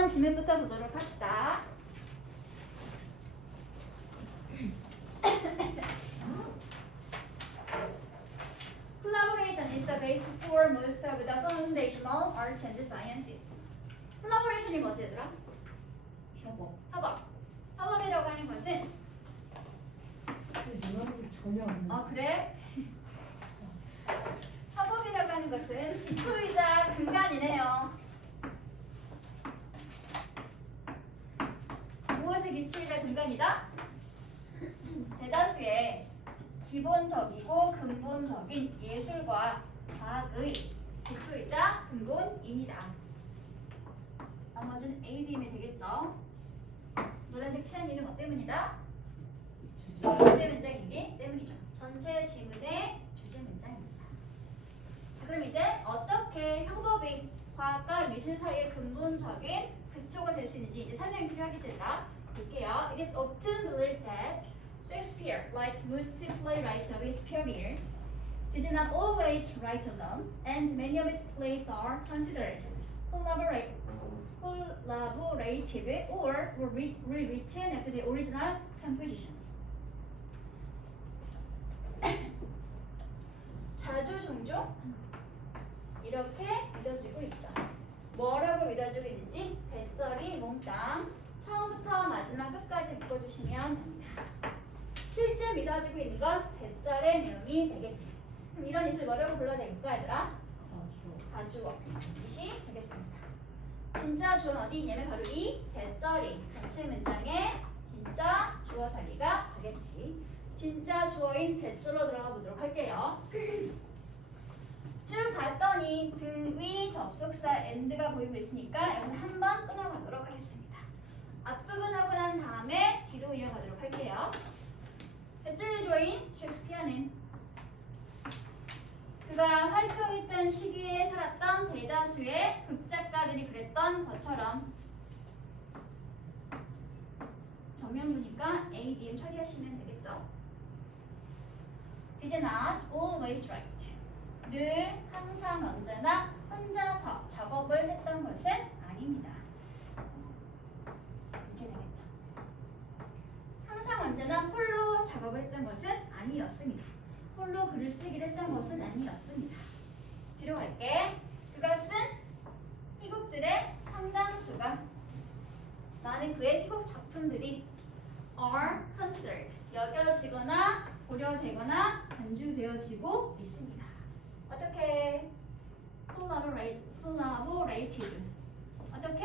1번 지문부터 보도록 합시다. Collaboration is the base for most of the foundational art and sciences. 콜라보레이션이 뭐지 얘들아? 협업. 협업이라고 하는 것은 전혀 안 나. 아 그래? 협업이라고 하는 것은 기초이자 근간이네요. 무엇의 기초이자 근간이다? 대다수의 기본적이고 근본적인 예술과 과학의 기초이자 근본입니다. 나머지는 ADM이 되겠죠? 노란색 칠한 이름 뭐 때문이다? 주제 문장이기 때문이죠. 전체 지문의 주제 문장입니다. 자, 그럼 이제 어떻게 협업이 과학과 미술 사이의 근본적인 기초가 될 수 있는지 이제 설명이 필요하겠습니다. 볼게요. It is often believed that Shakespeare, like most playwrights of his period, did not always write alone, and many of his plays are considered collaborative or were rewritten after the original composition. 자주 종종 이렇게 믿어지고 있죠. 뭐라고 믿어지고 있는지 대절이 몽땅 처음부터 마지막 끝까지 묶어주시면 됩니다. 실제 믿어지고 있는 건 대절의 내용이 되겠지. 그럼 이런 것을 뭐라고 불러야 될까 얘들아? 가주어 뜻이 되겠습니다. 진짜 주어는 어디 있냐면 바로 이 대절이 전체 문장에 진짜 주어 자리가 되겠지. 진짜 주어인 대절로 들어가 보도록 할게요. 쭉 봤더니 등 위 접속사 and가 보이고 있으니까 여기는 한번 끊어가도록 하겠습니다. 앞부분 하고 난 다음에 뒤로 이어가도록 할게요. 대절의 주어인 셰익스피어는 그가 활동했던 시기에 살았던 대다수의 극작가들이 그랬던 것처럼 정면 보니까 ADM 처리하시면 되겠죠. Did not always write. 늘 항상 언제나 혼자서 작업을 했던 것은 아닙니다. 이렇게 되겠죠. 항상 언제나 홀로 작업을 했던 것은 아니었습니다. 홀로 글을 쓰기를 했던 것은 아니었습니다. 뒤로 갈게. 그가 쓴 희곡들의 상당수가 많은 그의 희곡 작품들이 are considered 여겨지거나 고려되거나 간주되어지고 있습니다. 어떻게? collaborative 어떻게?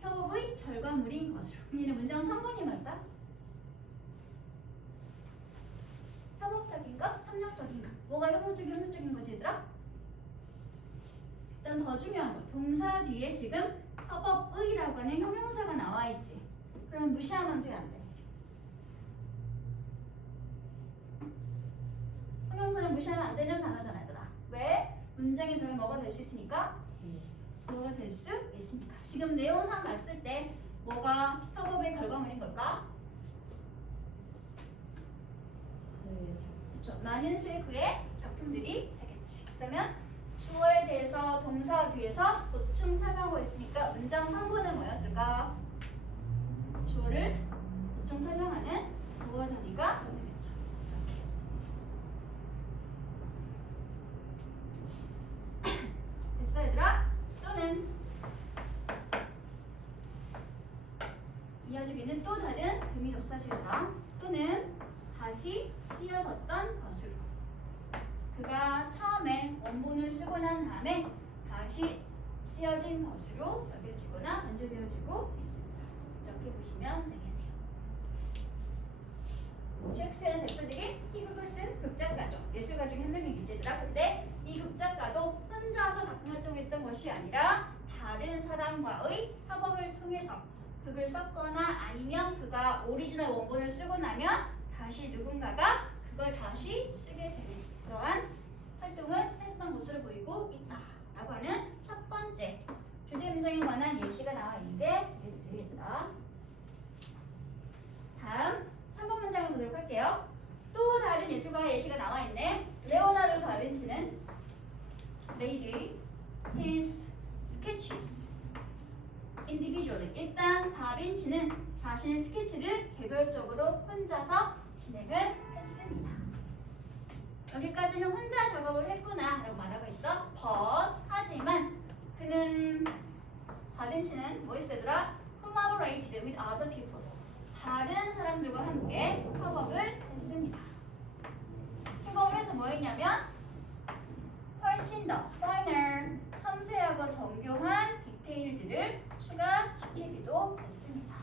협업의 결과물인 것으로. 이는 문장 성분이 뭘까? 협업적인가? 협력적인가? 뭐가 협력적인 거지 얘들아? 일단 더 중요한 거 동사 뒤에 지금 협업의라고 하는 형용사가 나와 있지. 그럼 무시하면 돼 안 돼? 형용사는 무시하면 안 되는 단어잖아 얘들아. 왜? 문장에 들어가면 뭐가 될 수 있으니까? 뭐가 될 수 있으니까. 지금 내용상 봤을 때 뭐가 협업의 결과물인 걸까? 그렇죠. 많은 수의 그의 작품들이 되겠지. 그러면 주어에 대해서 동사 뒤에서 보충 설명하고 있으니까 문장 성분은 뭐였을까? 주어를 보충 설명하는 주어 자리가 되겠죠. 이렇게. 됐어 얘들아? 또는 이어지고 있는 또 다른 등이 접사주의다. 또는 다시 쓰여졌던 것으로. 그가 처음에 원본을 쓰고 난 다음에 다시 쓰여진 것으로 여겨지거나 간주되어지고 있습니다. 이렇게 보시면 되겠네요. 셰익스피어는 대표적인 희극을 쓴 극작가죠. 예술가 중에 한 명의 인재더라. 근데 이 극작가도 혼자서 작품 활동했던 것이 아니라 다른 사람과의 협업을 통해서 극을 썼거나 아니면 그가 오리지널 원본을 쓰고 나면 다시 누군가가 그걸 다시 쓰게 되는 그러한 활동을 했었던 것으로 보이고 있다라고 하는 첫 번째 주제 문장에 관한 예시가 나와 있는데 되겠지 얘들아. 다음 3번 문장을 보도록 할게요. 또 다른 예술가의 예시가 나와 있네. 레오나르도 다빈치는 made his 개별적으로. 일단 다빈치는 자신의 스케치를 개별적으로 혼자서 진행을 했습니다. 여기까지는 혼자 작업을 했구나 라고 말하고 있죠. But 하지만 그는 다빈치는 뭐 했으더라? Collaborated with other people. 다른 사람들과 함께 협업을 했습니다. 협업을 해서 뭐 했냐면 훨씬 더 finer, 섬세하고 정교한 디테일들을 추가시키기도 했습니다.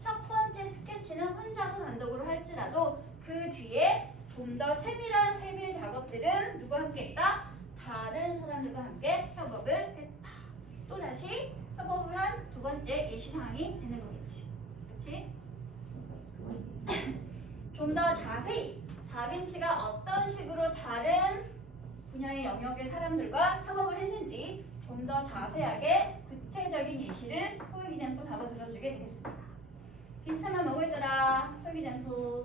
첫 번째 스케치는 혼자서 단독으로 할지라도 그 뒤에 좀 더 세밀한 세밀 작업들은 누구와 함께 했다? 다른 사람들과 함께 협업을 했다. 또다시 협업을 한 두 번째 예시사항이 되는 거겠지. 그치? 좀 더 자세히 다빈치가 어떤 식으로 다른 분야의 영역의 사람들과 협업을 했는지 좀 더 자세하게 구체적인 예시를 for example 하고 들어주게 되겠습니다. 비슷하면 뭐가 있더라? for example,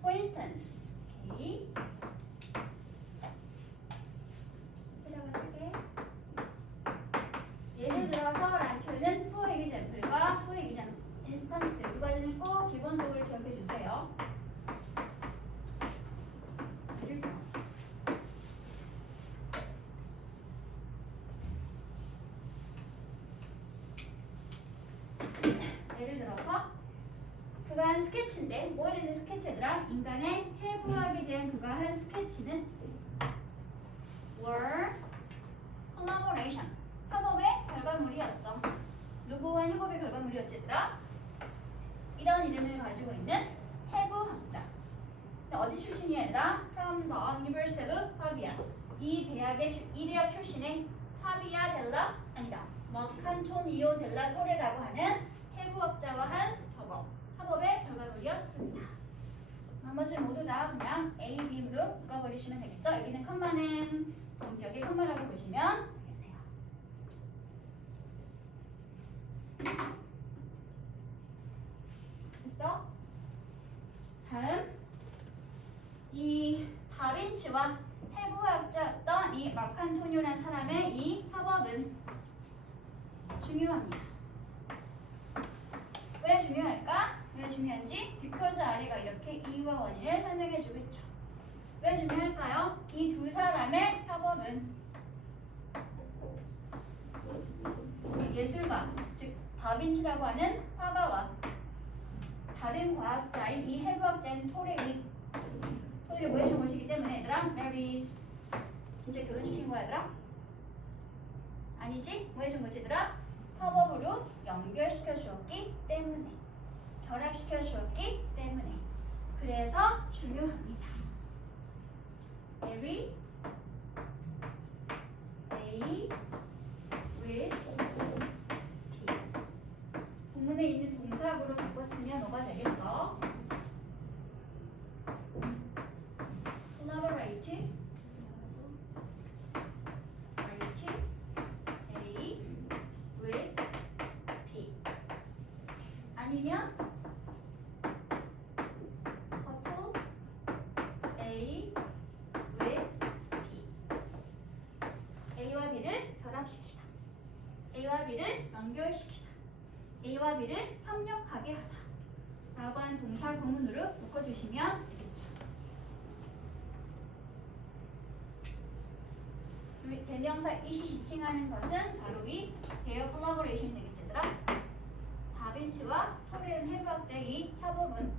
for instance. 오케이. 예를 들어서 라는 표현은 for example과 for instance 두 가지는 꼭 기본적으로 기억해 주세요. 예를 들어서 그가 한 스케치인데 뭐에 대한 스케치더라? 인간의 해부학에 대한 그가 한 스케치는 were collaboration, 협업의 결과물이었죠. 누구와 협업의 결과물이었지더라? 이런 이름을 가지고 있는 해부학자. 어디 출신이 아니라 from the University of Pavia. 이 대학 출신의 파비아 델라 아니다. 머칸토니오 델라 토레라고 하는 해부학자와 한 협업의 결과물이었습니다. 나머지는 모두 다 그냥 A, B로 묶어버리시면 되겠죠. 여기는 컴마는 여기 컴마라고 보시면 되겠네요. 됐어? 다음 이 다빈치와 해부학자였던 이 마칸토니오라는 사람의 이 협업은 중요합니다. 왜 중요할까? 왜 중요한지 because 아래가 이렇게 이유와 원인을 설명해주고 있죠. 왜 중요할까요? 이 두 사람의 협업은 예술가, 즉 다빈치라고 하는 화가와 다른 과학자인 이 해부학자인 토레를 뭐 해준 것이기 때문에 얘들아 marries 진짜 결혼시킨 거야 얘들아? 아니지? 뭐 해준 거지 얘들아? 협업으로 연결시켜 주었기 때문에 결합시켜 주었기 때문에 그래서 중요합니다. Marry A with P. 본문에 있는 동사구로 바꿨으면 뭐가 되겠어? Collaborate A with P. 아니면 couple A with B. A와 B를 결합시키다. A와 B를 연결시키다. A와 B를 협력하게 하다. 라고 하는 동사 구문으로 묶어주시면 되겠죠. 대명사 이시 지칭하는 것은 바로 이 대어 콜라보레이션이 되겠지 얘들아. 다빈치와 토레는 해부학자의 이 협업은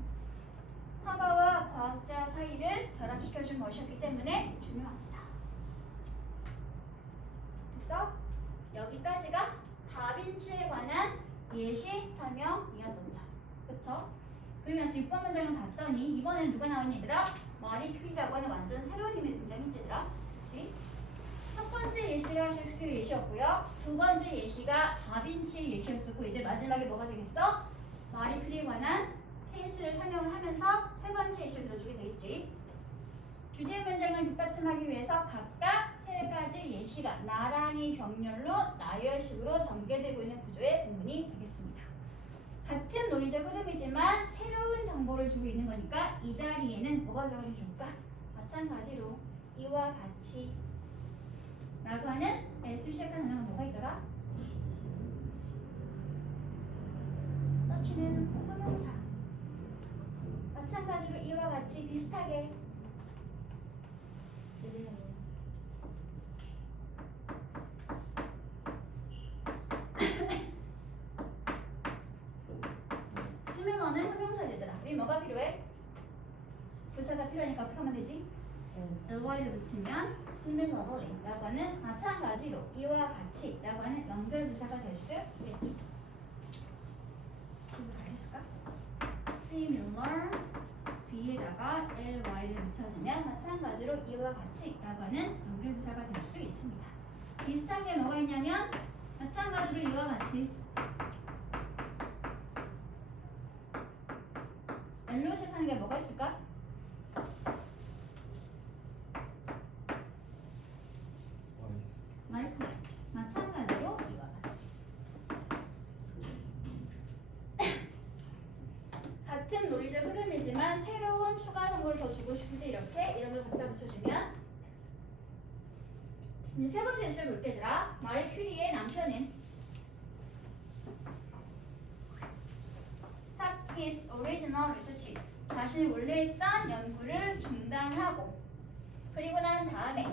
화가와 과학자 사이를 결합시켜준 것이었기 때문에 중요합니다. 됐어? 여기까지가 다빈치에 관한 예시 설명이었었죠. 그쵸? 그러면서 6번 문장을 봤더니 이번엔 누가 나오니 얘들아? 마리 큐리라고 하는 완전 새로운 이름이 등장했지 얘들아. 그치? 첫 번째 예시가 셰익스피어 예시였고요. 두 번째 예시가 다빈치 예시였었고 이제 마지막에 뭐가 되겠어? 마리 큐리에 관한 케이스를 설명을 하면서 세 번째 예시를 들어주게 되겠지. 주제 문장을 뒷받침하기 위해서 각각 세 가지 예시가 나란히 병렬로 나열식으로 전개되고 있는 구조의 본문이 되겠습니다. 같은 논리적 흐름이지만 새로운 정보를 주고 있는 거니까 이 자리에는 뭐가 들어가면 좋을까? 마찬가지로 이와 같이 라고 하는 S를 시작하는 단어가 뭐가 있더라? 뭐가 필요해? 부사가 필요하니까 어떻게 하면 되지? ly를 붙이면 similarly 라고 하는 마찬가지로 이와 같이 라고 하는 연결부사가 될 수 있겠죠. 친구 잘 있을까? similar 뒤에다가 ly를 붙여주면 마찬가지로 이와 같이 라고 하는 연결부사가 될 수 있습니다. 비슷한 게 뭐가 있냐면 마찬가지로 이와 같이 L로 시작하는 게 뭐가 있을까? likewise 마찬가지로 이와 같이 같은 논리적 흐름이지만 새로운 추가 정보를 더 주고 싶을 때 이렇게 이름을 갖다 붙여주면 이제 세 번째 예시를 볼게 얘들아. 마리 큐리의 남편인 stop his original research 자신이 원래 했던 연구를 중단하고 그리고 난 다음에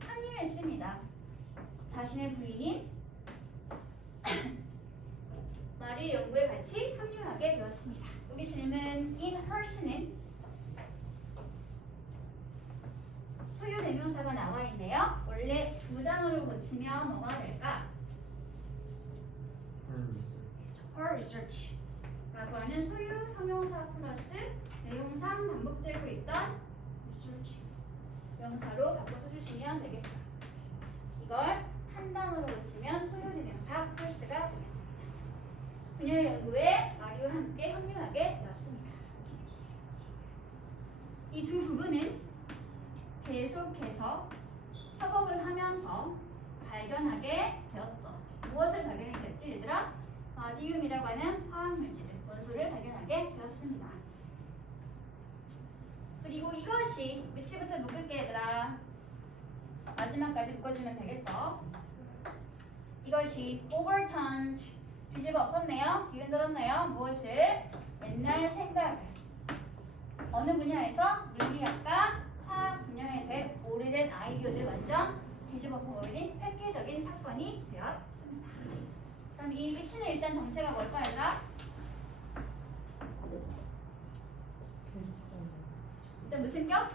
합류했습니다. 자신의 부인인 마리의 연구에 같이 합류하게 되었습니다. 여기 질문 in her는 소유 대명사가 나와 있네요. 원래 두 단어를 고치면 뭐가 될까? her research 라고 하는 소유 형용사 플러스 내용상 반복되고 있던 research 명사로 바꿔 써주시면 되겠죠. 이걸 한 단어로 고치면 소유 대명사 hers가 되겠습니다. 그녀의 연구에 마리와 함께 합류하게 되었습니다. 이 두 부분은 계속해서 협업을 하면서 발견하게 되었죠. 무엇을 발견하게 됐지 얘들아? 라디움이라고 하는 화학물질을, 원소를 발견하게 되었습니다. 그리고 이것이 위치부터 묶을게 얘들아. 마지막까지 묶어주면 되겠죠. 이것이 overturned, 뒤집어 엎었네요. 뒤흔들었네요. 무엇을? 옛날 생각을. 어느 분야에서? 물리학과 화학 분야에서의 오래된 아이디어들을 완전 뒤집어 엎어버린 획기적인 사건이 되었습니다. 그럼 이 위치는 일단 정체가 뭘까 얘들아? 일단 무슨 격?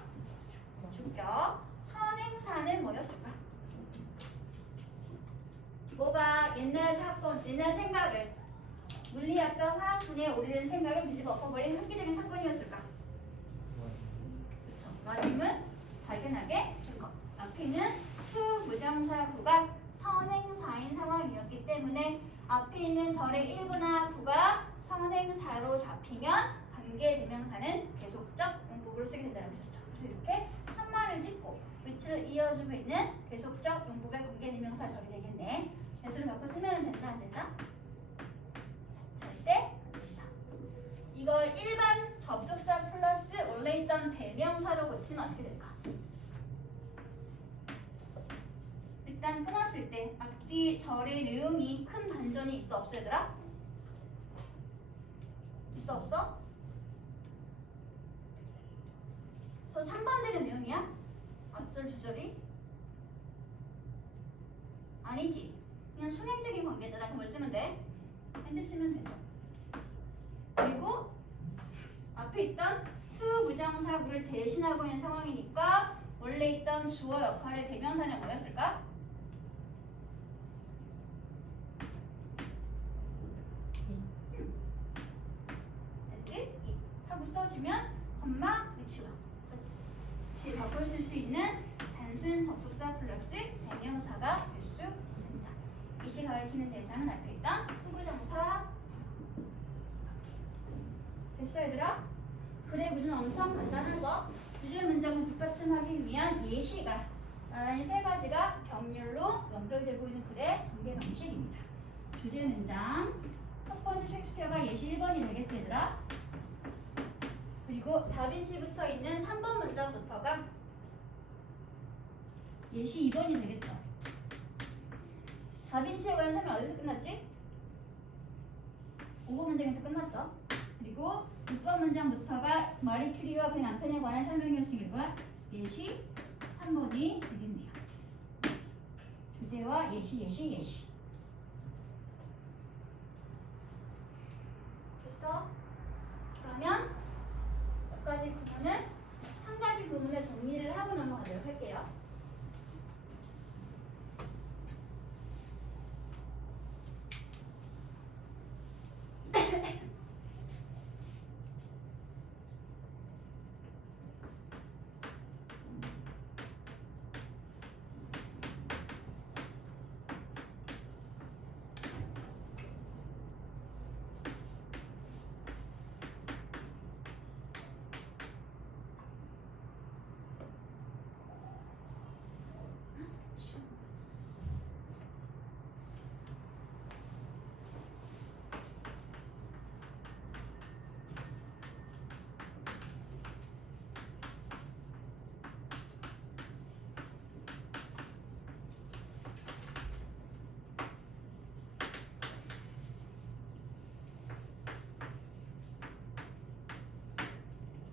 주격. 선행사는 뭐였을까? 뭐가 옛날 사건, 옛날 생각을 물리학과 화학 분야의 오래된 생각을 뒤집어 엎어버린 획기적인 사건이었을까? 그렇죠. 마님은 발견하게 된 것. 앞에는 to 부정사구가 선행사인 상황이었기 때문에 앞에 있는 절의 일부나 구가 선행사로 잡히면 관계대명사는 계속적 용법으로 쓰게 된다고 했었죠. 그래서 이렇게 한 말을 짓고 위치를 이어주고 있는 계속적 용법의 관계대명사 절이 되겠네. 예수를 바꿔 쓰면 된다 안 된다? 절대 안 된다. 이걸 일반 접속사 플러스 원래 있던 대명사로 고치면 어떻게 될까? 일단 끊었을 때 앞뒤 절의 내용이 큰 반전이 있어 없어 얘들아? 있어 없어? 저 상반되는 내용이야? 앞절 주절이? 아니지. 그냥 순행적인 관계잖아. 그걸 쓰면 돼. 핸드 쓰면 되죠. 그리고 앞에 있던 to 부정사구를 대신하고 있는 상황이니까 원래 있던 주어 역할의 대명사는 뭐였을까? 하고 써주면 엄마 위치와 같이 바꿔 쓸 수 있는 단순 접속사 플러스 대명사가 될 수 있습니다. 이시 가리키는 대상은 앞에 있던 투부정사. 됐어 얘들아? 글의 구조는 엄청 간단하죠? 주제 문장을 뒷받침하기 위한 예시가 나란히 세 가지가 병렬로 연결되고 있는 글의 전개 방식입니다. 주제 문장 첫 번째 셰익스피어가 예시 1번이 되겠지 얘들아? 그리고 다빈치 붙어 있는 3번 문장부터가 예시 2번이 되겠죠. 다빈치에 관한 설명 어디서 끝났지? 5번 문장에서 끝났죠. 그리고 6번 문장부터가 마리 큐리와 그 남편에 관한 설명이었으니까 예시 3번이 되겠네요. 주제와 예시. 됐어? 그러면 몇 가지 구문을 한 가지 구문을 정리를 하고 넘어가도록 할게요.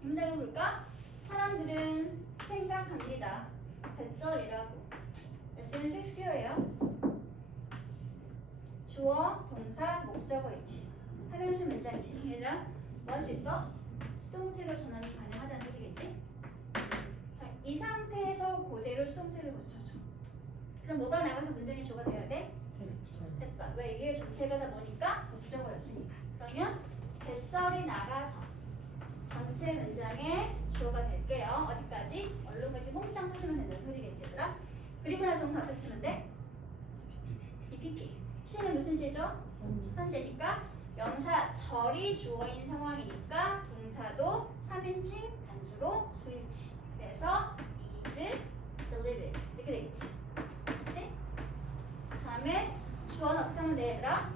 문장을 볼까? 사람들은 생각합니다. 대절이라고. S는 섹스큐어예요. 주어, 동사, 목적어 있지. 사령식 문장이지. 얘들아, 뭐 할 수 있어? 수동태로 전환이 가능하다는 소리겠지? 자, 이 상태에서 그대로 수동태를 붙여줘. 그럼 뭐가 나가서 문장의 주어가 되어야 돼? 대절. 왜? 이게 전체가 다 뭐니까? 목적어였으니까. 그러면 대절이 나가서 전체 문장의 주어가 될게요. 어디까지? 언론까지 몽땅 써주면 된다는 소리겠지, 얘들아? 그리고 나서 동사 어떻게 쓰면 돼? BPP. 시는 무슨 시죠? 현재니까 명사 절이 주어인 상황이니까 동사도 3인칭 단수로 수일치. 그래서 is delivered 이렇게 되겠지. 그렇지? 다음에 주어는 어떻게 하면 돼, 얘들아?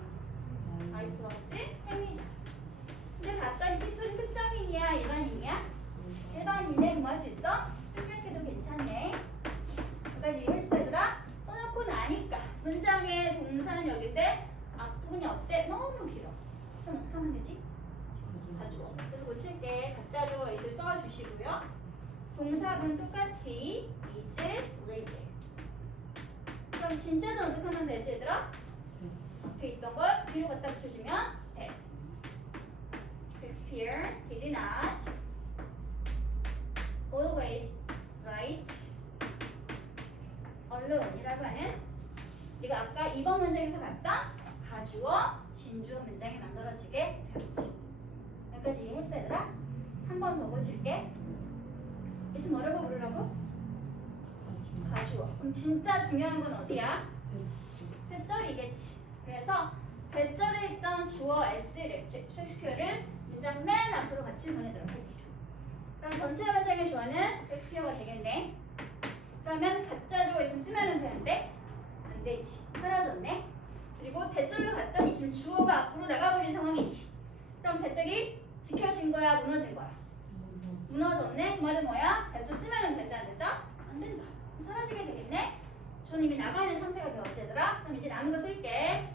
I 플러스 행위자. 근데 각각 people이 특정인이야, 일반인이야? 일반인에 뭐 할 수 있어? 생략해도 괜찮네. 여기까지 이해했어, 얘들아? 써놓고 나니까 문장의 동사는 여기인데 앞부분이 어때? 너무 길어. 그럼 어떻게 하면 되지? 가주어. 그래서 고칠게. 가짜 주어 있을 써주시고요. 동사는 똑같이 is lived. 그럼 진짜는 어떻게 하면 되지, 얘들아? 앞에 있던 걸 뒤로 갖다 붙여주면 돼. Shakespeare did not always write alone이라고 하는 우리가 아까 2번 문장에서 봤다 가주어, 진주어 문장이 만들어지게 되었지. 여기까지 이해했어, 얘들아? 한 번 더 고칠게. 이것은 뭐라고 부르라고? 가주어. 그럼 진짜 중요한 건 어디야? 대절이겠지. 그래서 대절에 있던 주어 S를, 즉 셰익스피어를 문장 맨 앞으로 같이 보내도록 할게요. 그럼 전체 문장의 주어는 셰익스피어가 되겠네. 그러면 가짜 주어 있으면 쓰면 되는데 안 되지. 사라졌네. 그리고 대절로 갔더니 지금 주어가 앞으로 나가버린 상황이지. 그럼 대절이 지켜진 거야, 무너진 거야? 무너졌네. 그 말은 뭐야? 대절 쓰면 된다, 안 된다? 안 된다. 사라지게 되겠네. 주어는 이미 나가 있는 상태가 되었지, 얘들아? 그럼 이제 남은 거 쓸게.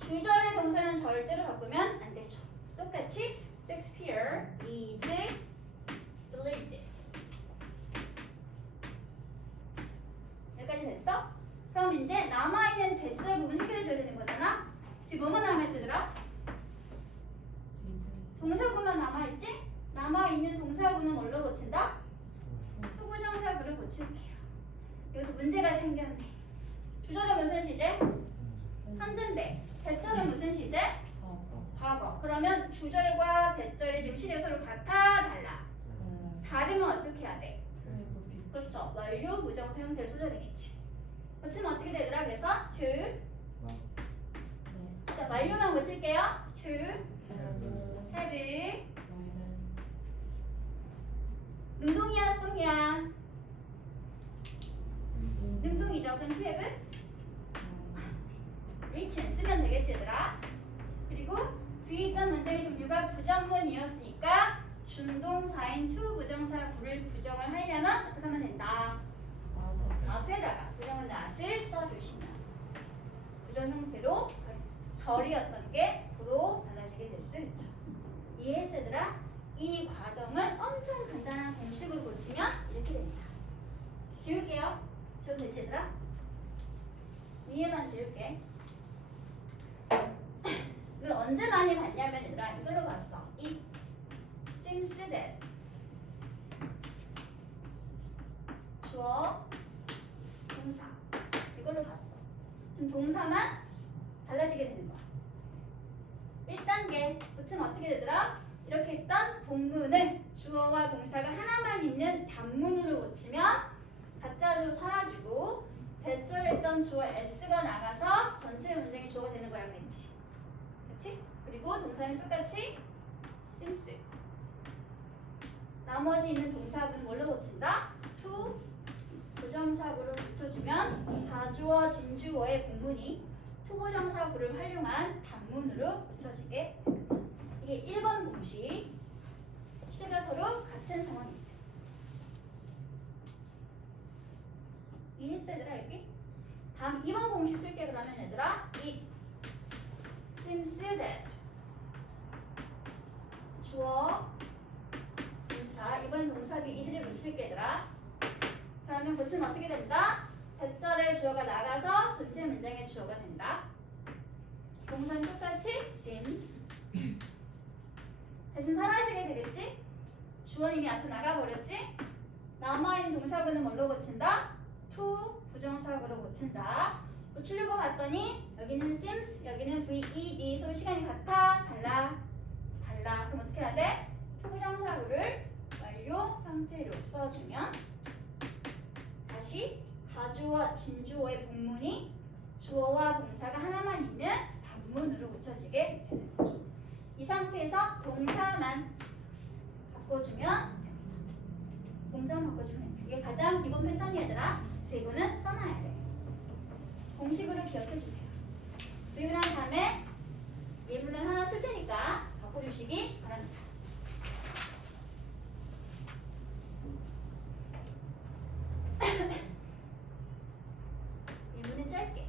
주절의 동사는 절대로 바꾸면 안 되죠. 똑같이 Shakespeare is believed. 여기까지 됐어? 그럼 이제 남아있는 대절 부분 해결해줘야 되는 거잖아? 뒤 뭐만 남아있으더라? 동사구만 남아있지? 남아있는 동사구는 뭘로 고친다? 투부정사구를 고칠게요. 여기서 문제가 생겼네. 주절은 무슨 시제? 현재인데 대절은 무슨 시제? 과거. 그러면 주절과 대절이 지금 시제가 서로 같아, 달라? 다르면 어떻게 해야 돼? 그렇죠. 완료 부정사 형태를 써줘야 되겠지. 고치면 어떻게 되더라? 그래서 to. 자, 완료만 고칠게요. to have. 능동이야, 수동이야? 능동이죠. 그럼 to have written 쓰면 되겠지, 얘들아. 그리고 뒤에 있던 문장의 종류가 부정문이었으니까 준동사인 to 부정사 구를 부정을 하려면 어떻게 하면 된다? 앞에다가 부정은 not을 써주시면 부정 형태로 절이었던 게 구로 달라지게 될 수 있죠. 이해했어, 얘들아? 이 과정을 엄청 간단한 공식으로 고치면 이렇게 됩니다. 지울게요. 지워도 되지, 얘들아? 위에만 지울게. 이걸 이걸 언제 많이 봤냐면 얘들아 이걸로 봤어. It seems that 주어 동사 이걸로 봤어. 지금 동사만 달라지게 되는 거야. 1단계 붙이면 어떻게 되더라? 이렇게 있던 본문을 주어와 동사가 하나만 있는 단문으로 고치면 가짜 주어 사라지고 대절에 있던 주어 s가 나가서 전체 문장의 주어가 되는 거라 그랬지. 그렇지? 그리고 동사는 똑같이 seems. 나머지 있는 동사구는 뭘로 고친다? to 부정사구로 붙여주면 다주어 진주어의 본문이 투부정사구를 활용한 단문으로 붙여지게 됩니다. 이게 1번 공식. 시제가 서로 같은 상황입니다. 이해했어 얘들아 여기? 다음 2번 공식 쓸게. 그러면 얘들아 It seems that 주어 동사 이번엔 동사 뒤에 이들을 붙일게 얘들아. 그러면 고치면 어떻게 된다? 대절의 주어가 나가서 전체 문장의 주어가 된다. 동사는 똑같이 seems. 대신 사라지게 되겠지? 주어는 이미 앞으로 나가버렸지? 남아있는 동사구는 뭘로 고친다? to 부정사구로 고친다. 고치려고 봤더니 여기는 seems, 여기는 VED 서로 시간이 같아? 달라? 달라. 그럼 어떻게 해야 돼? to 부정사구를 완료 형태로 써주면 다시 가주어 진주어의 본문이 주어와 동사가 하나만 있는 단문으로 고쳐지게 되는 거죠. 이 상태에서 동사만 바꿔주면 됩니다. 동사만 바꿔주면 됩니다. 이게 가장 기본 패턴이 얘들아. 그래서 이거는 써놔야 돼. 공식으로 기억해주세요. 그리고 난 다음에 예문을 하나 쓸 테니까 바꿔주시기 바랍니다. 예문은 짧게.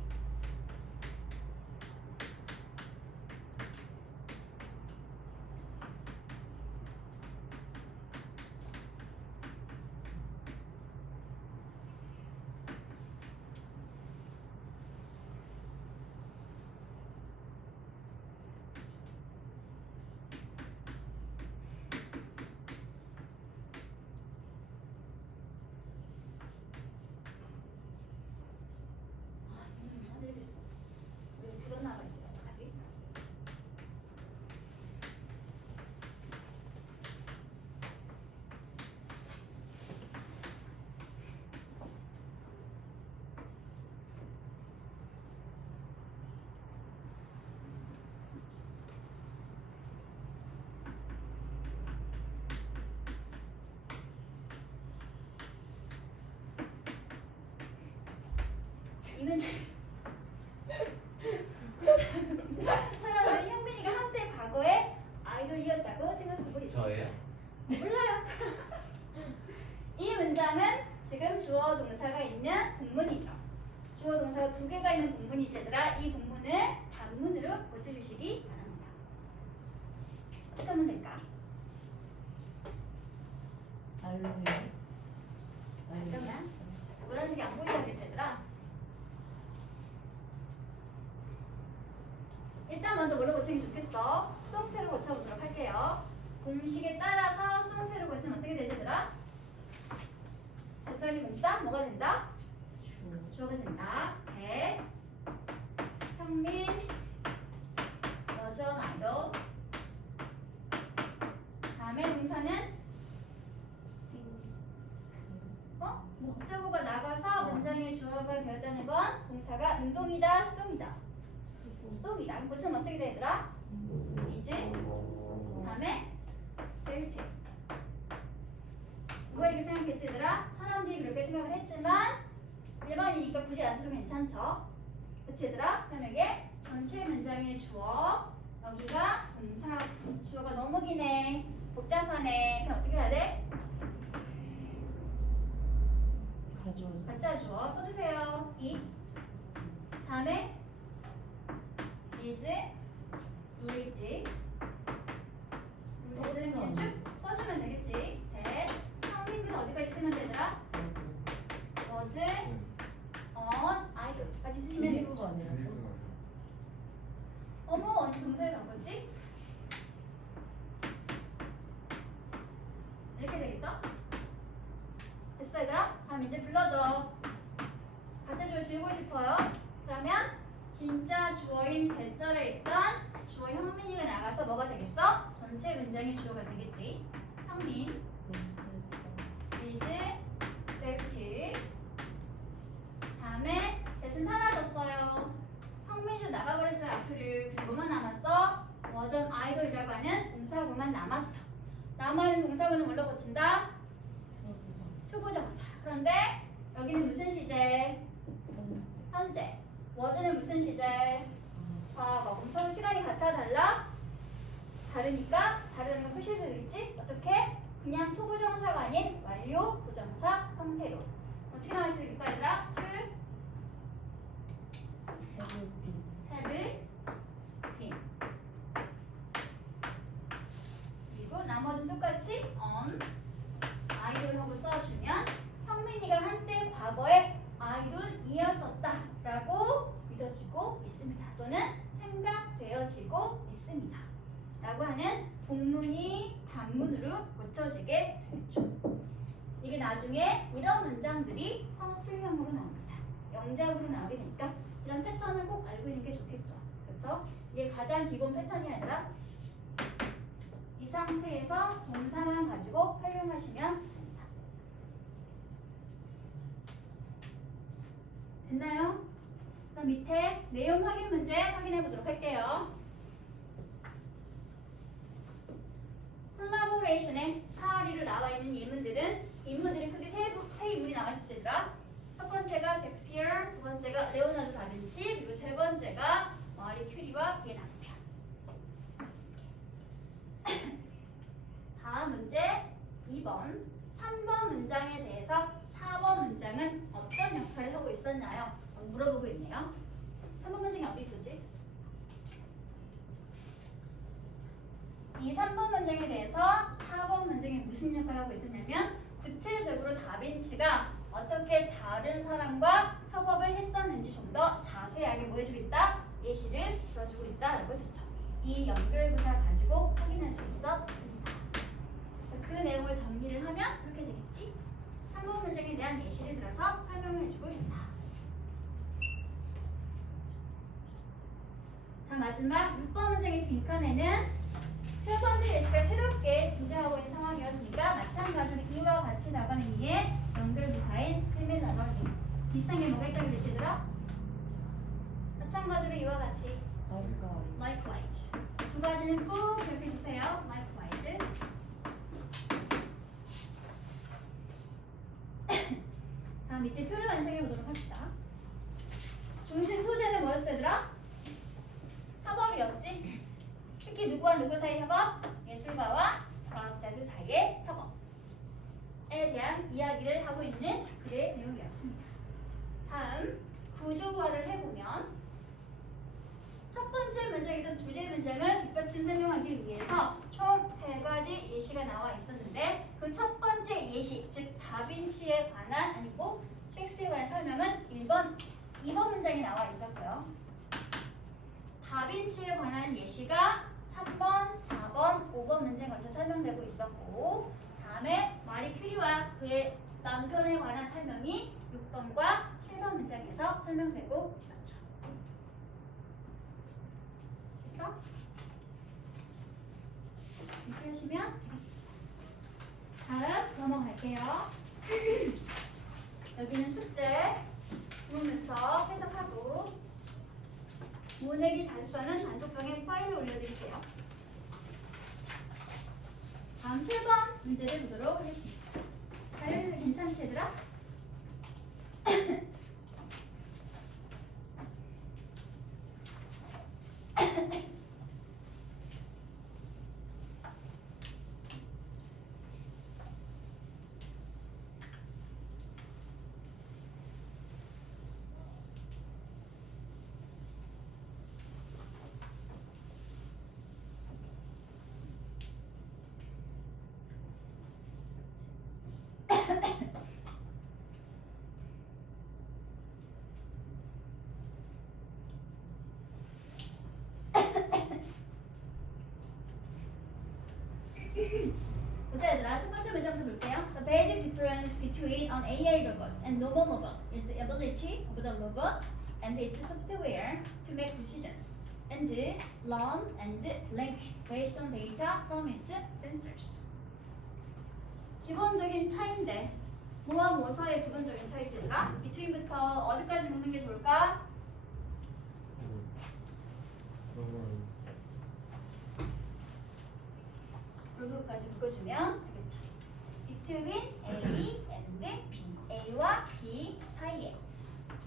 이건 사람은 형민이가 한때 과거에 아이돌이었다고 생각하고 있어요. 저예요? 몰라요. 이 문장은 지금 주어 동사가 있는 본문이죠. 주어 동사가 2개가 있는 본문이지 얘들아. 이 본문을 단문으로 고쳐주시기 바랍니다. 어떻게 하면 될까? 알로에. 잠깐만. 노란색이 안 보이겠지 얘들아. 일단 먼저 뭘로 고치는 게 좋겠어? 수동태로 고쳐보도록 할게요. 공식에 따라서 수동태로 고치면 어떻게 되지 얘들아? 대절이 몽땅 뭐가 된다? 주어가 된다. 배, 형민, 여전, 아이돌. 다음에 동사는 목적어가 나가서 문장의 주어가 되었다는 건 동사가 능동이다, 수동이다. 수동이다. 그럼 고치면 어떻게 되더라? 이제 다음에 벨트. 누가 이렇게 생각했지 얘들아? 사람들이 그렇게 생각을 했지만 일반이니까 굳이 안 써도 괜찮죠? 그치 얘들아? 그럼 여기에 전체 문장의 주어, 여기가 동사, 주어가 너무 기네, 복잡하네. 그럼 어떻게 해야 돼? 가짜 주어 써주세요. 이 다음에 is, lived. 이제 쭉 써주면 되겠지. that. 형민은 어디까지 쓰면 되더라? was, on, idle까지 쓰시면 되겠죠. 아니라. 어머 언제 동사를 바꿨지? 이렇게 되겠죠? 됐어 얘들아? 다음 이제 불러줘. 같은 주어 지우고 싶어요. 그러면 진짜 주어인 대절에 있던 주어 형민이가 나가서 뭐가 되겠어? 전체 문장의 주어가 되겠지. 형민 is dirty. 다음에 대신 사라졌어요. 형민이도 나가버렸어요 앞을. 그래서 뭐만 남았어? 워전 아이돌이라고 하는 동사구만 남았어. 남아있는 동사구는 뭘로 고친다? 투부정사. 그런데 여기는 무슨 시제? 현재. 워즈는 무슨 시제? 과거. 그럼 서로 시간이 같아 달라? 다르니까 다르다는 건 표시해도 되겠지? 어떻게? 그냥 투부정사가 아닌 완료 부정사 형태로. 어떻게 나와 있을까 얘들아? to have been. 그리고 나머지는 똑같이 on 아이돌하고 써주면 형민이가 한때 과거에 아이돌이었었다 라고 믿어지고 있습니다. 또는 생각되어지고 있습니다 라고 하는 복문이 단문으로 고쳐지게 되죠. 이게 나중에 이런 문장들이 서술형으로 나옵니다. 영작으로 나오게 되니까 이런 패턴을 꼭 알고 있는 게 좋겠죠. 그렇죠? 이게 가장 기본 패턴이 아니라 이 상태에서 동사만 가지고 활용하시면 됩니다. 됐나요? 그럼 밑에 내용 확인 문제 확인해 보도록 할게요. 콜라보레이션에 사리로 나와 있는 인물들이 크게 세 인물이 나와 있을 때더라. 첫 번째가 셰익스피어, 두 번째가 레오나르도 다빈치, 그리고 세 번째가 마리 큐리와 그의 남편. 다음 문제 2번, 3번 문장에 대해서 4번 문장은 어떤 역할을 하고 있었나요? 물어보고 있네요. 3번 문장이 어디 있었지? 이 3번 문장에 대해서 4번 문장이 무슨 역할을 하고 있었냐면 구체적으로 다빈치가 어떻게 다른 사람과 협업을 했었는지 좀 더 자세하게 보여주고 있다, 예시를 들어주고 있다라고 했었죠. 이 연결부사 가지고 확인할 수 있었습니다. 그래서 그 내용을 정리를 하면 이렇게 되겠지. 3번 문장에 대한 예시를 들어서 설명을 해주고 있다. 다음 마지막 6번 문장의 빈칸에는 세 번째 예시가 새롭게 등장하고 있는 상황이었으니까 마찬가지로 이와 같이 나가는 이에 연결부사인 similarly. 비슷한 게 뭐가 있다고 그랬지더라? 마찬가지로 이와 같이 likewise. 두 가지는 꼭 기억해 주세요. likewise. 다음 밑에 표를 완성해 보도록 합시다. 중심 소재는 뭐였어 얘들아? 협업이었지. 특히 누구와 누구 사이 협업? 예술가와 과학자들 사이의 협업에 대한 이야기를 하고 있는 글의 내용이었습니다. 다음 구조화를 해보면 첫 번째 문장이던 두째 문장을 뒷받침 설명하기 위해서 총 3가지 예시가 나와 있었는데 그 첫 번째 예시, 즉 다빈치에 관한 아니고 셰익스피어에 관한 설명은 2번 문장에 나와 있었고요. 다빈치에 관한 예시가 3번, 4번, 5번 문장에 걸쳐 설명되고 있었고 다음에 마리 큐리와 그의 남편에 관한 설명이 6번과 7번 문장에서 설명되고 있었죠. 됐어? 이렇게 하시면 되겠습니다. 다음 넘어갈게요. 여기는 숙제 보면서 해석하고 모내기 자습서는 단톡방에 파일을 올려드릴게요. 다음 7번 문제를 보도록 하겠습니다. 잘 괜찮지 얘들아? difference between an AI robot and normal robot is the ability of the robot and its software to make decisions and learn and link based on data from its sensors. 기본적인 차이인데 뭐와 뭐 사이의 기본적인 차이지라 between부터 어디까지 묶는 게 좋을까? 로봇까지 묶어주면 되겠죠. Between A and B, A와 B 사이에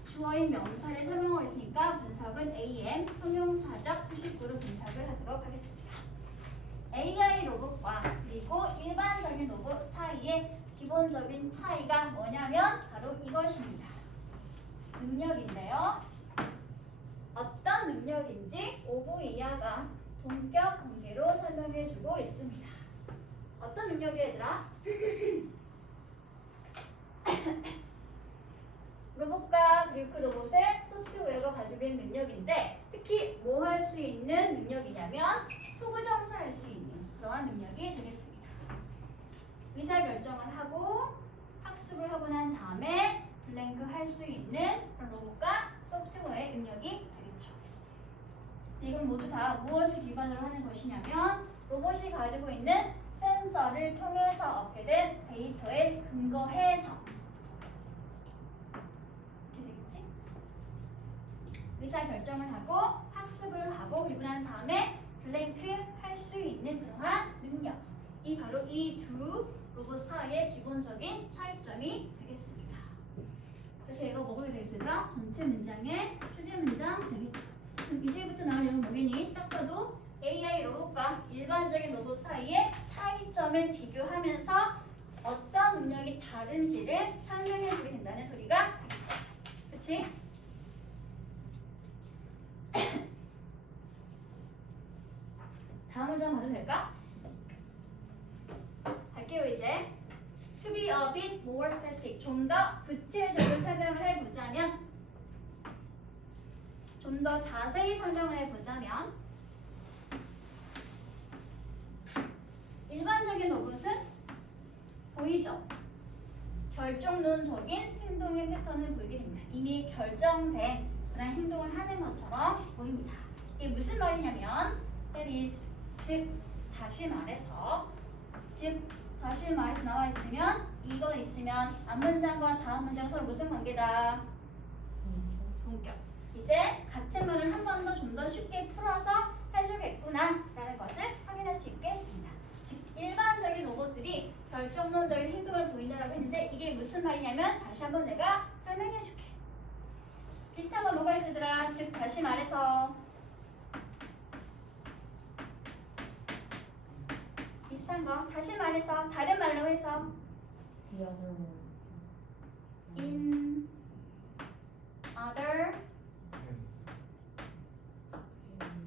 주어인 명사를 설명하고 있으니까 분석은 AM 형용사적 수식구로 분석을 하도록 하겠습니다. AI 로봇과 그리고 일반적인 로봇 사이의 기본적인 차이가 뭐냐면 바로 이것입니다. 능력인데요. 어떤 능력인지 오브 이하가 동격 관계로 설명해주고 있습니다. 어떤 능력이 얘들아? 로봇과 그리고 그 로봇의 소프트웨어가 가지고 있는 능력인데 특히 뭐 할 수 있는 능력이냐면 투구정사 할 수 있는 그러한 능력이 되겠습니다. 의사결정을 하고 학습을 하고 난 다음에 블랭크 할 수 있는 그런 로봇과 소프트웨어의 능력이 되겠죠. 이건 모두 다 무엇을 기반으로 하는 것이냐면 로봇이 가지고 있는 센서를 통해서 얻게 된 데이터에 근거해서 이렇게 되겠지? 의사결정을 하고 학습을 하고 그리고 난 다음에 블랭크 할 수 있는 그러한 능력 이 바로 이 두 로봇 사이의 기본적인 차이점이 되겠습니다. 그래서 얘가 뭐가 되겠습니까? 전체 문장의 주제 문장 되겠죠. 그럼 이제부터 나올 내용은 뭐겠니? 딱 봐도 AI 로봇과 일반적인 로봇 사이의 차이점을 비교하면서 어떤 능력이 다른지를 설명해주게 된다는 소리가 되겠지. 그치? 다음 문장 봐도 될까? 할게요 이제. To be a bit more specific, 좀 더 구체적으로 설명을 해보자면, 좀 더 자세히 설명을 해보자면, 일반적인 로봇은 보이죠? 결정론적인 행동의 패턴을 보이게 됩니다. 이미 결정된 그런 행동을 하는 것처럼 보입니다. 이게 무슨 말이냐면, that is, 즉 다시 말해서 나와 있으면 이거 있으면 앞문장과 다음 문장 서로 무슨 관계다? 동격. 이제 같은 말을 한 번 더 좀 더 쉽게 풀어서 해주겠구나 라는 것을 확인할 수 있게 됩니다. 즉 일반적인 로봇들이 결정론적인 행동을 보인다고 했는데 이게 무슨 말이냐면 다시 한번 내가 설명해 줄게. 비슷한 거 뭐가 있으더라? 즉 다시 말해서 비슷한 거 다시 말해서 다른 말로 해서 The other one. in other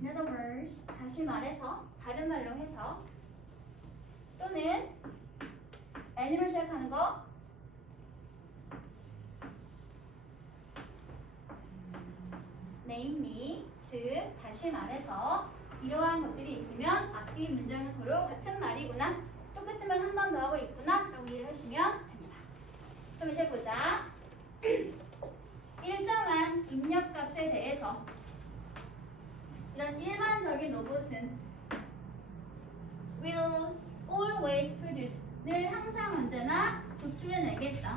in other words 다시 말해서 다른 말로 해서 또는 n으로 시작하는 거 namely 즉 다시 말해서 이러한 것들이 있으면 앞뒤 문장은 서로 같은 말이구나 똑같은 말 한 번 더 하고 있구나 라고 이해를 하시면 됩니다. 그럼 이제 보자. 일정한 입력값에 대해서 이런 일반적인 로봇은 will always produce 늘 항상 언제나 도출해내겠죠.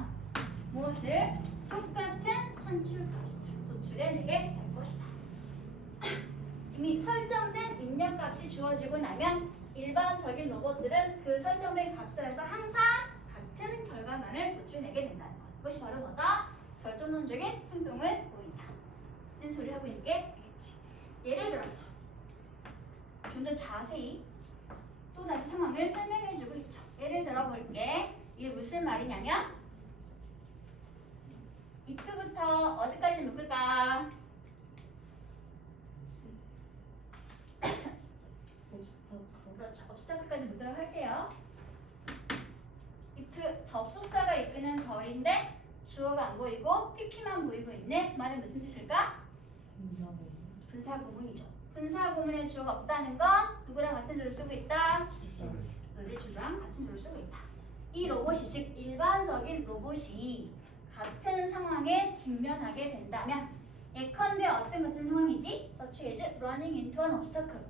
무엇을? 똑같은 산출값을 도출해내게 될 것이다. 이미 설정된 입력값이 주어지고 나면 일반적인 로봇들은 그 설정된 값에서 항상 같은 결과만을 도출해내게 된다는 것. 그것이 바로 뭐다? 결정론적인 행동을 보인다. 는 소리를 하고 있는 게 되겠지. 예를 들어서 좀 더 자세히 또 다시 상황을 설명해주고 있죠. 예를 들어볼게. 이게 무슨 말이냐면 if부터 어디까지 묶을까? Obstacle. 그렇죠. obstacle까지 묶도록 할게요. if 접속사가 이끄는 절인데 주어가 안 보이고 pp만 보이고 있네. 말은 무슨 뜻일까? 분사구. 분사구문이죠. 분사구문에 주어가 없다는 건 누구랑 같은 줄을 쓰고 있다? 숫자. 너를 주랑 같은 줄을 쓰고 있다. 이 로봇이 즉 일반적인 로봇이 같은 상황에 직면하게 된다면 예컨대 어떤 같은 상황이지? such as running into an obstacle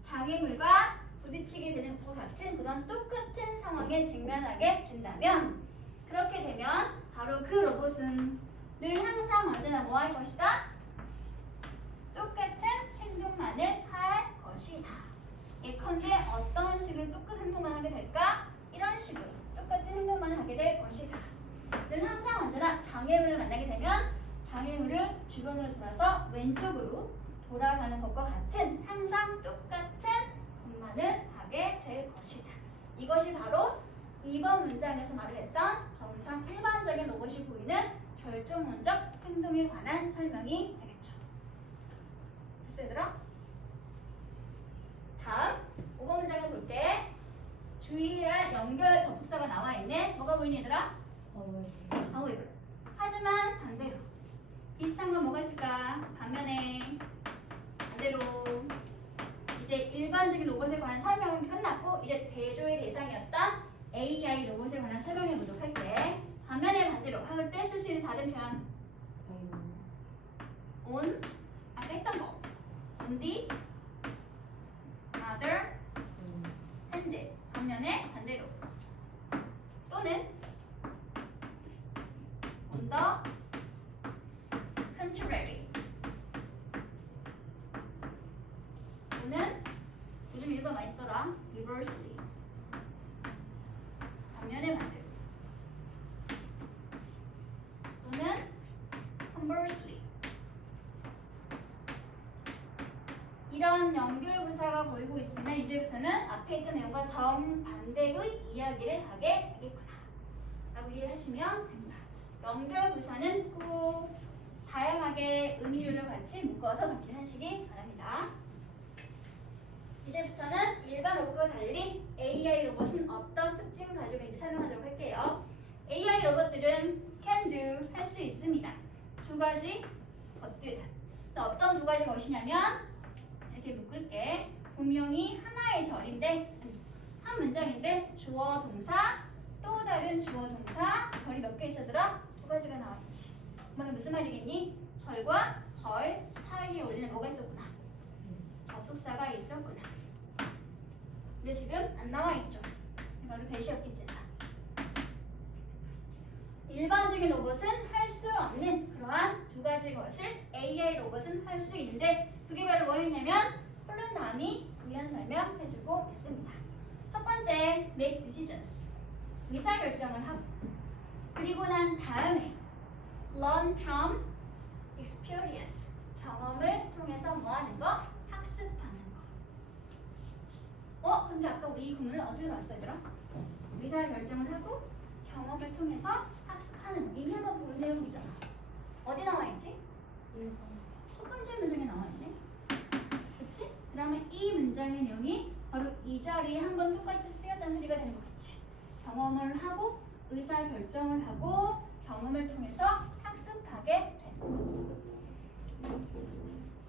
장애물과 부딪히게 되는 것 같은 그런 똑같은 상황에 직면하게 된다면 그렇게 되면 바로 그 로봇은 늘 항상 언제나 뭐 할 것이다? 똑같은 행동만을 할 것이다. 예컨대 어떤 식으로 똑같은 행동만 하게 될까? 이런 식으로 똑같은 행동만 하게 될 것이다. 늘 항상 언제나 장애물을 만나게 되면 장애물을 주변으로 돌아서 왼쪽으로 돌아가는 것과 같은 항상 똑같은 것만을 하게 될 것이다. 이것이 바로 2번 문장에서 말했던 정상 일반적인 로봇이 보이는 결정론적 행동에 관한 설명이 되겠죠. 됐어 얘들아? 다음 5번 문장을 볼게. 주의해야 할 연결 접속사가 나와 있네. 뭐가 보이니 얘들아? however. 하지만 반대로. 비슷한 건 뭐가 있을까? 반면에 반대로 이제 일반적인 로봇에 관한 설명은 끝났고 이제 대조의 대상이었던 AI 로봇에 관한 설명해 보도록 할게. 반면에 반대로 할 때 쓸 수 있는 다른 표현 on 아까 했던 거 on the other hand 반면에 반대로 또는 on the contrary 또는 요즘 일본 많이 쓰더라 reversely 반면에 반대로 또는 conversely 이런 연결부사가 보이고 있으면 이제부터는 앞에 있던 내용과 정반대의 이야기를 하게 되겠구나 라고 이해를 하시면 됩니다. 연결부사는 꼭 다양하게 의미를 같이 묶어서 정리하시기 바랍니다. 이제부터는 일반 로봇과 달리 AI 로봇은 어떤 특징을 가지고 있는지 설명하도록 할게요. AI 로봇들은 can do 할 수 있습니다. 두 가지 것들. 어떤 두 가지 것이냐면 이렇게 묶을게. 분명히 하나의 절인데 한 문장인데 주어 동사 또 다른 주어 동사 절이 몇 개 있어더라? 두 가지가 나와있지. 그러면 무슨 말이겠니? 절과 절 사이에 올리는 뭐가 있었구나? 접속사가 있었구나. 근데 지금 안 나와있죠. 바로 대시였겠지. 일반적인 로봇은 할 수 없는 그러한 두 가지 것을 AI 로봇은 할 수 있는데 그게 바로 뭐였냐면 폴른 다음이 부연 설명해주고 있습니다. 첫 번째, make decisions. 의사결정을 하고 그리고 난 다음에 learn from experience. 경험을 통해서 뭐 하는 거? 학습하는 거. 근데 아까 우리 이 구문을 어디서 봤어 얘들아? 의사결정을 하고 경험을 통해서 학습하는 거. 이미 한번 본 내용이잖아. 어디 나와 있지? 첫 번째 문장에 나와 있네. 그치? 그러면 이 문장의 내용이 바로 이 자리에 한 번 똑같이 쓰였다는 소리가 되는 거겠지. 경험을 하고 의사결정을 하고 경험을 통해서 학습하게 되는 거.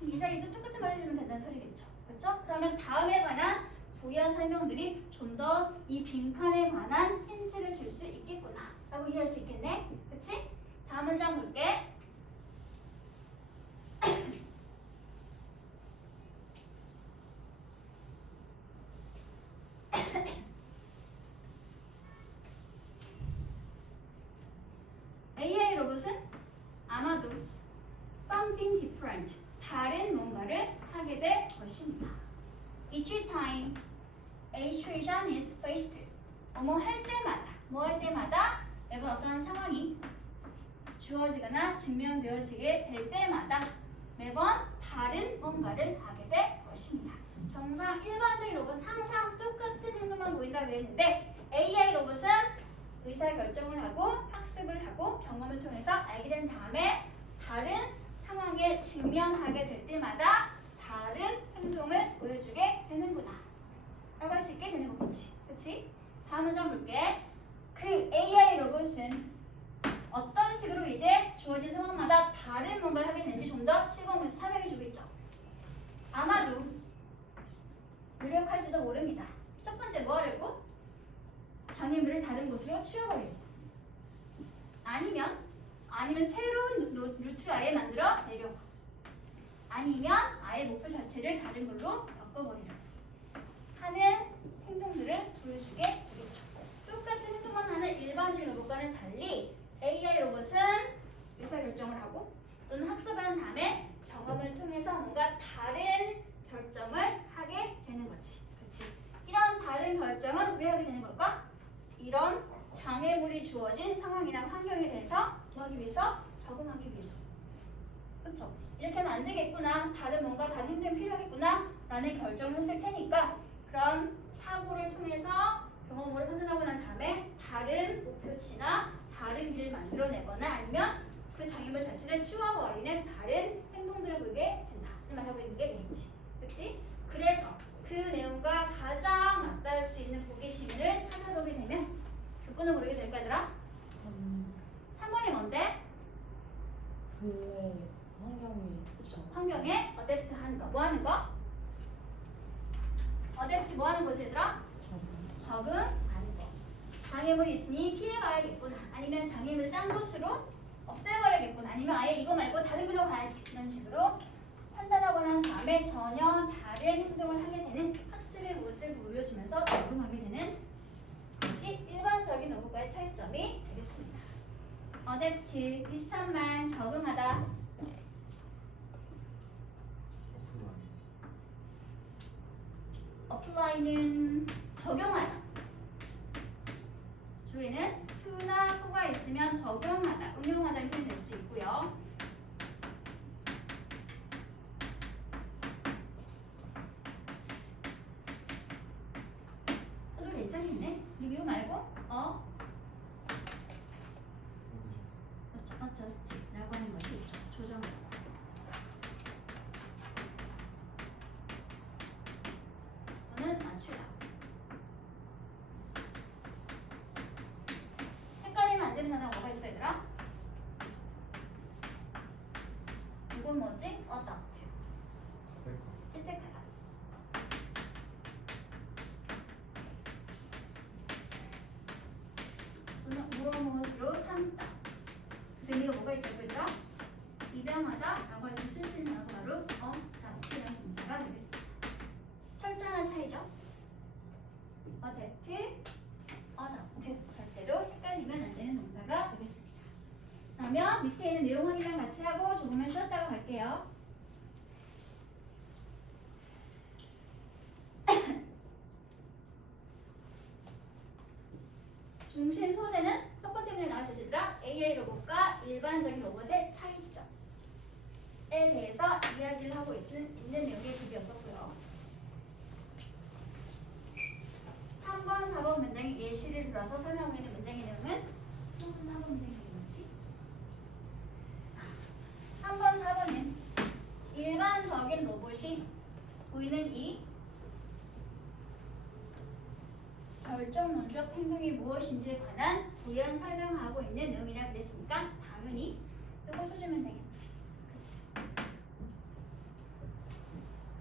이 자리도 똑같은 말 해주면 된다는 소리겠죠. 그렇죠? 그러면 다음에 관한 부연 설명들이 좀 더 이 빈칸에 관한 힌트를 줄 수 있겠구나 라고 이해할 수 있겠네. 그치? 다음 문장 볼게. AI 로봇은 아마도 something different, 다른 뭔가를 하게 될 것입니다. Each time a situation is faced, 뭐 할 때마다, 뭐 할 때마다 매번 어떠한 상황이 주어지거나 증명되어지게 될 때마다 매번 다른 뭔가를 하게 될 것입니다. 정상 일반적인 로봇은 항상 똑같은 행동만 보인다 그랬는데 AI 로봇은 의사결정을 하고 학습을 하고 경험을 통해서 알게 된 다음에 다른 상황에 직면하게 될 때마다 다른 행동을 보여주게 되는구나 라고 할 수 있게 되는 거겠지. 그치? 다음 문장 볼게. 그 AI 로봇은 어떤 식으로 이제 주어진 상황마다 다른 뭔가를 하게 되는지 좀 더 7번에서 설명해주고 있죠. 아마도 노력할지도 모릅니다. 첫 번째 뭐 하려고? 장애물 아니면 아예 목표 자체를 다른 걸로 바꿔버리라 하는 행동들을 보여주게 되겠죠. 똑같은 행동만 하는 일반적인 로봇과는 달리 AI 로봇은 의사결정을 하고 또는 학습을 한 다음에 경험을 통해서 뭔가 다른 결정을 하게 되는 거지. 그치? 이런 다른 결정은 왜 하게 되는 걸까? 이런 장애물이 주어진 상황이나 환경에 대해서 뭐하기 위해서? 적응하기 위해서. 그쵸? 이렇게 하면 안 되겠구나. 다른 뭔가 다른 행동이 필요하겠구나. 라는 결정을 했을 테니까 그런 사고를 통해서 경험으로 판단하고 난 다음에 다른 목표치나 다른 길을 만들어내거나 아니면 그 장애물 자체를 치워버리는 다른 행동들을 보게 된다. 이 말 하고 있는 게 되겠지. 그치? 그래서 그 내용과 가장 맞닿을 수 있는 보기 지문을 찾아보게 되면 교권을 모르게 될 거더라. 3번이 뭔데? 플레이 환경이 그렇죠. 환경에 어댑트 하는 거. 뭐 하는 거? 어댑트 뭐 하는 거지 얘들아? 적응하는 거. 장애물이 있으니 피해가야겠구나. 아니면 장애물을 딴 곳으로 없애버려야겠구나. 아니면 아예 이거 말고 다른 길로 가야지. 이런 식으로 판단하고 난 다음에 전혀 다른 행동을 하게 되는 학습의 모습을 보여주면서 적응하게 되는 것이 일반적인 로봇과의 차이점이 되겠습니다. 어댑트 비슷한 말 적응하다. 어플라이는 적용하다. 주에는 to나 to가 있으면 적용하다, 응용하다는 표현이 될 수 있고요. to도 괜찮겠네. 이거 말고 adjust라고 하는 것이 있죠. 조정하다. 또는 맞추다. 헷갈리면 안 되는 단어가 뭐가 있어 얘들아? 이건 뭐지? adopt. 혜택하다. 또는 무엇으로 삼다. 그래서 의미가 뭐가 있다고 얘들아? 입양하다 라고 할 때 쓸 수 있는 단어가 바로 adopt라는 동사가 되겠습니다. 철저한 차이죠. adopt, 절대로 헷갈리면 안 되는 동사가 되겠습니다. 그러면 밑에 있는 내용 확인을 같이 하고 조금만 쉬었다가 갈게요. 중심 소재는 첫 번째 문제 나왔을 때들아 AI 로봇과 일반적인 로봇의 차이점에 대해서 이야기를 하고 있는 내용의 글이었었고요. 3번, 4번 문장의 예시를 들어서 설명하고 있는 문장의 내용은 3번, 4번 문장의 내용이지? 3번, 4번은 일반적인 로봇이 보이는 이 결정론적 행동이 무엇인지에 관한 부연 설명하고 있는 내용이라 그랬으니까 당연히 이걸 써주면 되겠지. 그치?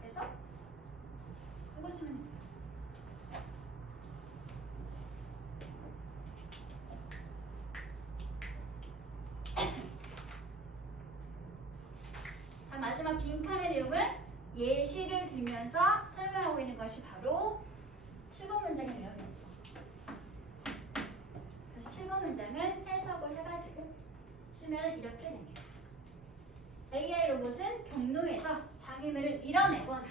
그래서 이거 쓰면 됩니다. 마지막 빈칸의 내용을 예시를 들면서 설명하고 있는 것이 바로 7번 문장의 내용이었죠. 그래서 7번 문장은 해석을 해가지고 쓰면 이렇게 됩니다. AI 로봇은 경로에서 장애물을 이뤄내거나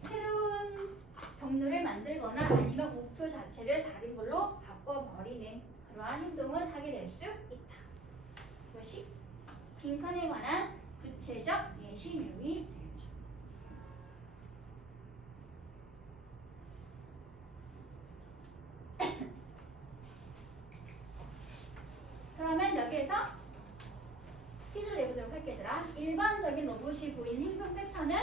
새로운 경로를 만들거나 아니면 목표 자체를 다른 걸로 바꿔버리는 그러한 행동을 하게 될 수 있다. 그것이 빈칸에 관한 구체적 예시 내용이 되겠죠. 그러면 여기에서 퀴즈를 내보도록 할게 얘들아. 일반적인 로봇이 보이는 행동 패턴은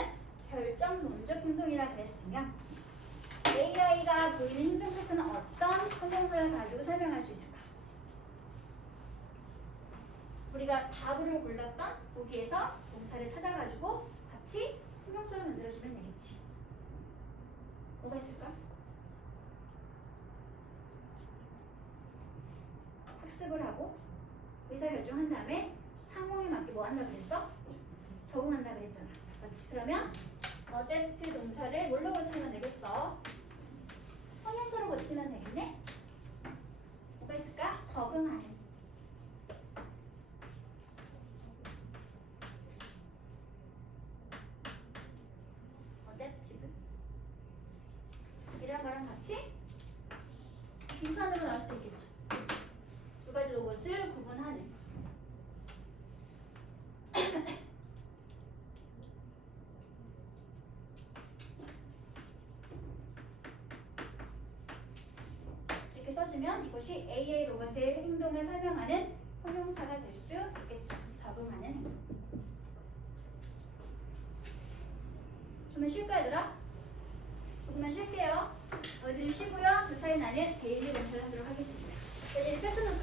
결정론적 행동이라 그랬으며 AI가 보이는 행동 패턴은 어떤 형용사를 가지고 설명할 수 있을까? 우리가 답으로 골랐던 보기에서 동사를 찾아가지고 같이 형용사를 만들어주면 되겠지. 뭐가 있을까? 학습을 하고 의사결정한 다음에 상황에 맞게 뭐 한다 그랬어? 적응한다 그랬잖아. 그렇지. 그러면 어댑트 동사를 뭘로 고치면 되겠어? 형용사로 고치면 되겠네? 뭐가 있을까? 적응하는. 어댑티브. 이런 거랑 같이 빈칸으로 나올 수도 있겠죠. 두 가지 로봇을 구분하는. 이렇게 써주면 이것이 AA 로봇의 행동을 설명하는 형용사가 될 수 있겠죠. 적응하는 행동. 좀만 쉴까 얘들아? 조금만 쉴게요. 어디를 쉬고요. 그 사이 나는 데일리 검사를 하도록 하겠습니다. 내일 패턴은